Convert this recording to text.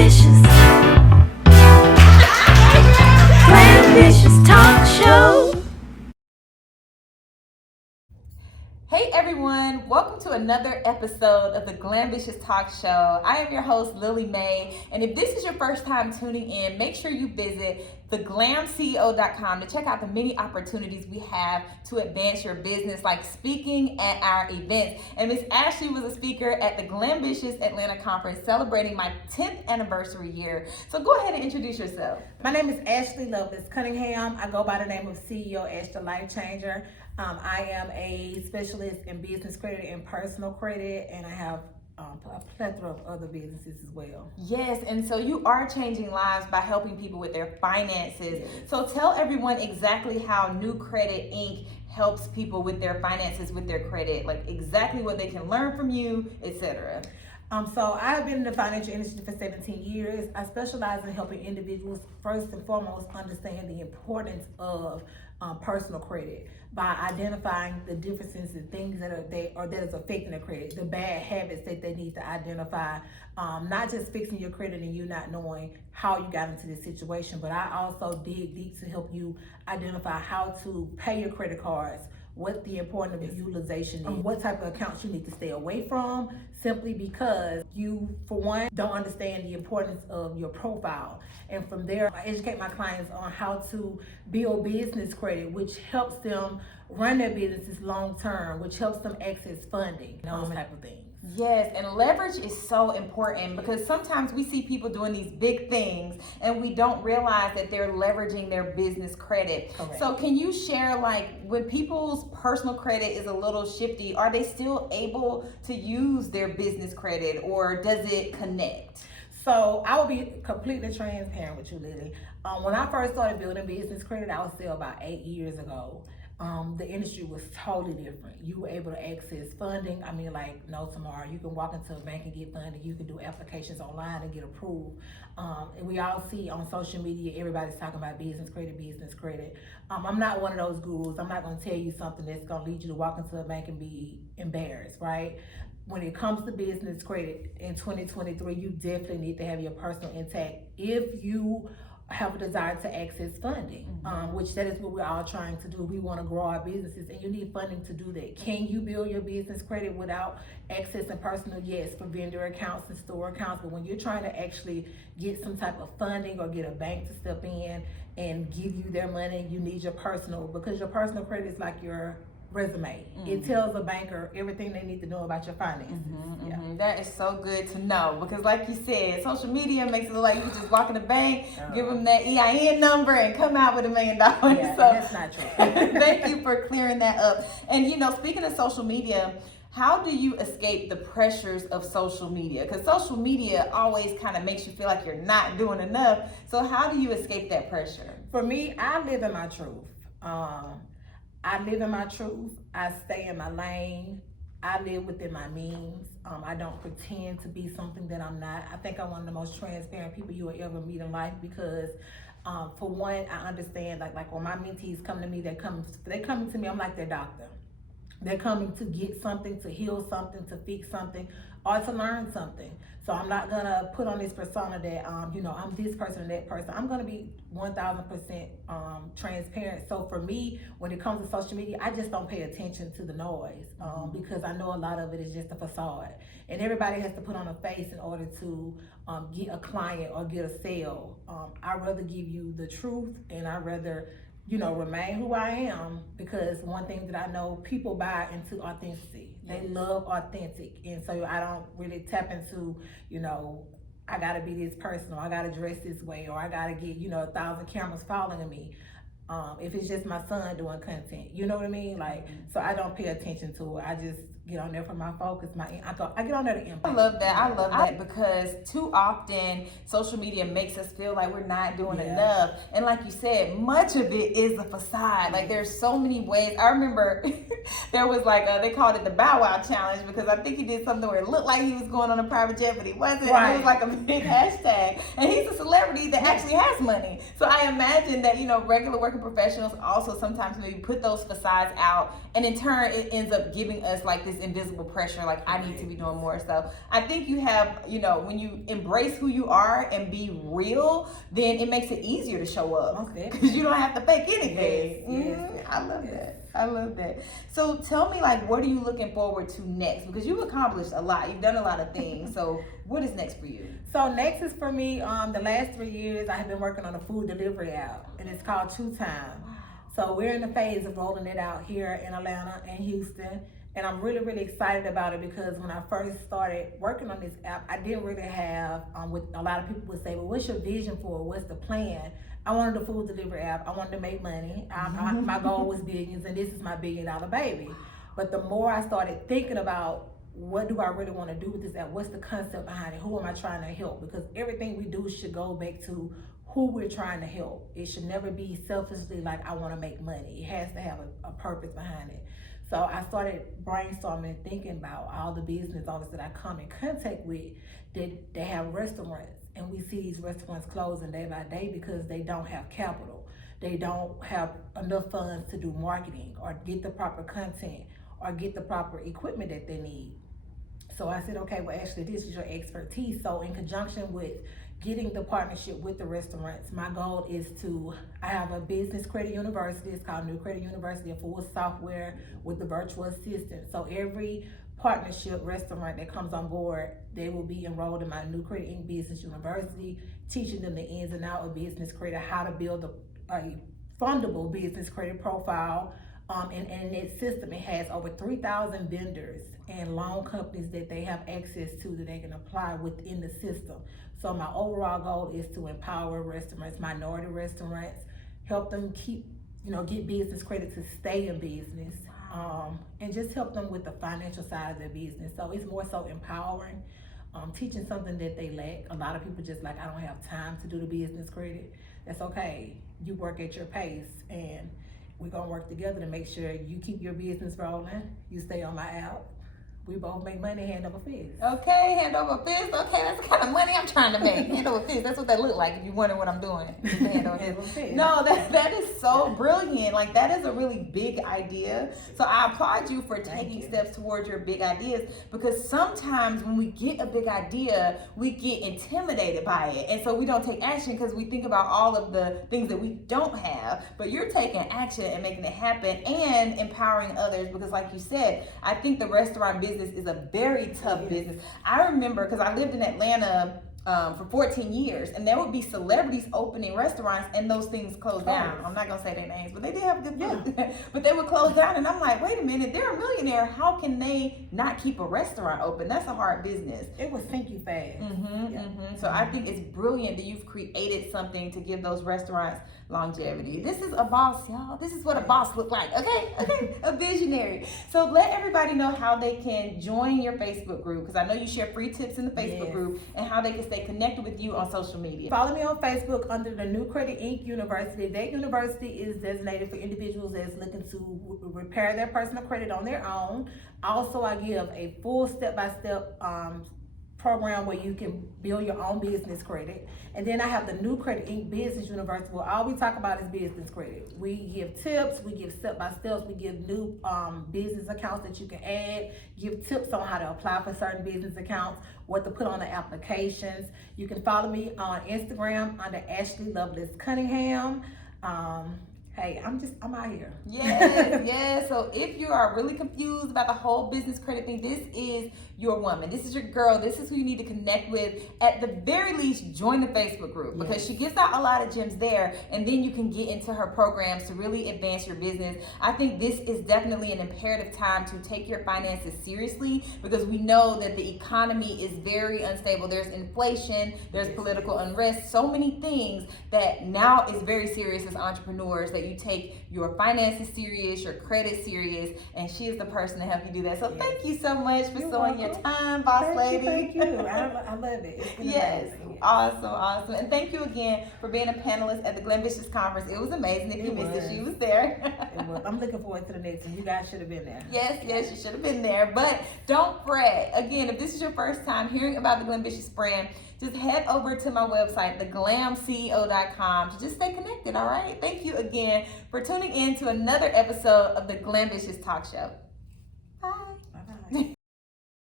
Glambitious. Glambitious Talk Show. Hey everyone, welcome to another episode of the Glambitious Talk Show. I am your host, Lily Mae, and if this is your first time tuning in, make sure you visit theglamceo.com to check out the many opportunities we have to advance your business, like speaking at our events. And Miss Ashley was a speaker at the Glambitious Atlanta Conference celebrating my 10th anniversary year. So go ahead and introduce yourself. My name is Ashley Lovelace Cunningham. I go by the name of CEO Ash the Life Changer. I am a specialist in business credit and personal credit, and I have a plethora of other businesses as well. Yes, and so you are changing lives by helping people with their finances. Yes. So tell everyone exactly how New Credit Inc. helps people with their finances, with their credit, like exactly what they can learn from you, etc. So I've been in the financial industry for 17 years. I specialize in helping individuals first and foremost understand the importance of personal credit by identifying the differences and things that is affecting their credit, the bad habits that they need to identify, not just fixing your credit and you not knowing how you got into this situation, but I also dig deep to help you identify how to pay your credit cards, what the importance of utilization is, what type of accounts you need to stay away from, simply because you, for one, don't understand the importance of your profile. And from there, I educate my clients on how to build business credit, which helps them run their businesses long term, which helps them access funding, those type of things. Yes, and leverage is so important because sometimes we see people doing these big things and we don't realize that they're leveraging their business credit. Correct. So can you share, like, when people's personal credit is a little shifty, are they still able to use their business credit, or does it connect? So I will be completely transparent with you, Lily. When I first started building business credit, I would say about 8 years ago. The industry was totally different. You were able to access funding. I mean, like no tomorrow. You can walk into a bank and get funding. You can do applications online and get approved. And we all see on social media, everybody's talking about business credit, business credit. I'm not one of those gurus. I'm not going to tell you something that's going to lead you to walk into a bank and be embarrassed, right? When it comes to business credit in 2023, you definitely need to have your personal intact if you have a desire to access funding, which that is what we're all trying to do. We want to grow our businesses, and you need funding to do that. Can you build your business credit without accessing personal? Yes, for vendor accounts and store accounts. But when you're trying to actually get some type of funding or get a bank to step in and give you their money, you need your personal, because your personal credit is like your resume. It tells a banker everything they need to know about your finances. That is so good to know, because like you said, social media makes it look like you can just walk in the bank, give them that EIN number and come out with $1 million. Yeah, so that's not true. Thank you for clearing that up. And speaking of social media, how do you escape the pressures of social media? Because social media always kind of makes you feel like you're not doing enough. So how do you escape that pressure? For me, I live in my truth. I live in my truth. I stay in my lane. I live within my means. I don't pretend to be something that I'm not. I think I'm one of the most transparent people you will ever meet in life because, for one, I understand like when my mentees come to me, they're coming to me. I'm like their doctor. They're coming to get something, to heal something, to fix something, or to learn something. So I'm not gonna put on this persona that I'm this person and that person. I'm gonna be 1,000% transparent. So for me, when it comes to social media, I just don't pay attention to the noise because I know a lot of it is just a facade, and everybody has to put on a face in order to get a client or get a sale. I'd rather give you the truth, and I'd rather remain who I am, because one thing that I know, people buy into authenticity. They love authentic. And so I don't really tap into, I gotta be this person, or I gotta dress this way, or I gotta get, 1,000 cameras following me. If it's just my son doing content, you know what I mean? Like, so I don't pay attention to it. I just get on there for my focus. I get on there to impact. I love that because too often social media makes us feel like we're not doing enough. And like you said, much of it is the facade. Like there's so many ways. I remember there was like they called it the Bow Wow challenge, because I think he did something where it looked like he was going on a private jet, but he wasn't. Right. It was like a big hashtag. And he's a celebrity that actually has money. So I imagine that regular working professionals also sometimes maybe put those facades out, and in turn it ends up giving us like this invisible pressure, like I need to be doing more. So I think you have, you know, when you embrace who you are and be real, then it makes it easier to show up because you don't have to fake anything. Yes. I love that. I love that. So tell me, like, what are you looking forward to next? Because you've accomplished a lot. You've done a lot of things. So what is next for you? So next is for me, the last 3 years I have been working on a food delivery app, and it's called True Time. So we're in the phase of rolling it out here in Atlanta and Houston. And I'm really, really excited about it because when I first started working on this app, I didn't really have, what a lot of people would say, well, what's your vision for it? What's the plan? I wanted a food delivery app. I wanted to make money. My goal was billions, and this is my $1 billion baby. But the more I started thinking about what do I really want to do with this app? What's the concept behind it? Who am I trying to help? Because everything we do should go back to who we're trying to help. It should never be selfishly like I want to make money. It has to have a purpose behind it. So I started brainstorming and thinking about all the business owners that I come in contact with that they have restaurants. And we see these restaurants closing day by day because they don't have capital. They don't have enough funds to do marketing or get the proper content or get the proper equipment that they need. So I said, okay, well, actually, this is your expertise. So in conjunction with getting the partnership with the restaurants, my goal is I have a business credit university. It's called New Credit University, a full software with the virtual assistant. So every partnership restaurant that comes on board, they will be enrolled in my New Credit Inc. Business University, teaching them the ins and outs of business credit, how to build a fundable business credit profile. And in that system, it has over 3,000 vendors and loan companies that they have access to that they can apply within the system. So my overall goal is to empower restaurants, minority restaurants, help them get business credit to stay in business, and just help them with the financial side of their business. So it's more so empowering, teaching something that they lack. A lot of people just like, I don't have time to do the business credit. That's okay. You work at your pace, and we're gonna work together to make sure you keep your business rolling, you stay on my app. We both make money hand over fist. Okay, hand over fist. Okay, that's the kind of money I'm trying to make. Hand over fist. That's what that look like if you wonder what I'm doing. Hand over fist. No, that is so brilliant. Like, that is a really big idea. So I applaud you for taking steps towards your big ideas, because sometimes when we get a big idea, we get intimidated by it. And so we don't take action because we think about all of the things that we don't have. But you're taking action and making it happen and empowering others, because like you said, I think the restaurant business is a very tough business. I remember, because I lived in Atlanta for 14 years, and there would be celebrities opening restaurants and those things closed down. I'm not gonna say their names, but they did have good food. But they would close down, and I'm like, wait a minute, they're a millionaire. How can they not keep a restaurant open? That's a hard business. It would sink you fast. So I think it's brilliant that you've created something to give those restaurants longevity. This is a boss, y'all. This is what a boss look like. Okay, a visionary. So let everybody know how they can join your Facebook group, because I know you share free tips in the Facebook group, and how they can stay connected with you on social media. Follow me on Facebook under the New Credit Inc. University. That university is designated for individuals that's looking to repair their personal credit on their own. Also, I give a full step-by-step program where you can build your own business credit. And then I have the New Credit Inc. Business University, where all we talk about is business credit. We give tips, we give step-by-steps, we give new business accounts that you can add, give tips on how to apply for certain business accounts, what to put on the applications. You can follow me on Instagram under Ashley Lovelace Cunningham. Hey, I'm out here. Yes. So if you are really confused about the whole business credit thing, this is your woman. This is your girl. This is who you need to connect with. At the very least, join the Facebook group, because she gives out a lot of gems there, and then you can get into her programs to really advance your business. I think this is definitely an imperative time to take your finances seriously, because we know that the economy is very unstable. There's inflation, there's political unrest, so many things that now is very serious as entrepreneurs, that you take your finances serious, your credit serious, and she is the person to help you do that. So thank you so much for showing your time, boss lady. Thank you. I love it. It's been amazing. Awesome. And thank you again for being a panelist at the Glambitious conference. It was amazing. If you missed it, she was there. I'm looking forward to the next one. You guys should have been there. Yes, you should have been there. But don't fret. Again, if this is your first time hearing about the Glambitious brand, just head over to my website, theglamceo.com, to just stay connected, all right? Thank you again for tuning in to another episode of the Glambitious Talk Show.